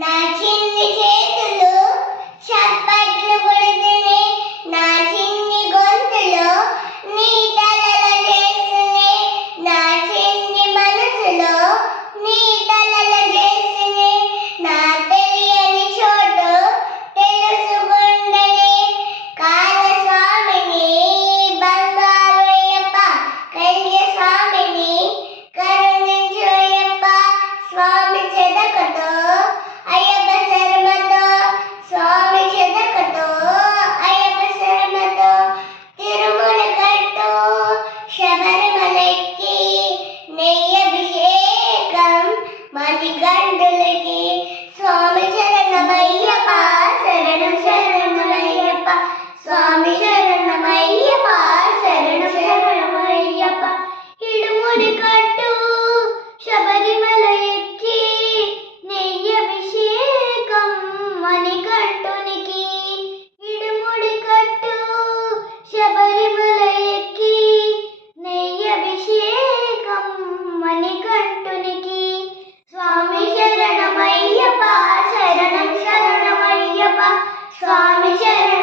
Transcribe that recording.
నా చిన్ని చేతులు చప్పట్లు కొడుతూనే, నా చిన్ని గొంతులో నీ తలల చేస్తునే, నా చిన్ని మనసులో నీ తలల చేస్తునే, నా తెలియని చోటు తెలుసుకుండనే కాలస్వామిని బంగారు అయ్యప్ప, కళ్య స్వామిని కరుణించు అయ్యప్ప. స్వామి చెదకతో అయ్యప్ప శర్మతో, స్వామి చెదకతో అయ్యప్ప శర్మతో, తిరుమల కట్టు శబరిమలెక్కి నెయ్యభిషేకం మణికంఠులకి. స్వామి శరణమయ్యప్ప, శరణం శరణమయ్యప్ప, స్వామి శరణమయ్యప్ప, శరణం శరణమయ్యప్ప. ఇడుముడి కట్టు శబరిమల ఎక్కి నెయ్యభిషేకం మణికంఠునికి. ఇడుముడి కట్టు శబరిమల ఎక్కి నెయ్యభిషేకం మణికంఠునికి. స్వామి శరణమయ్యప్ప, శరణం శరణమయ్యప్ప, స్వామి శరణం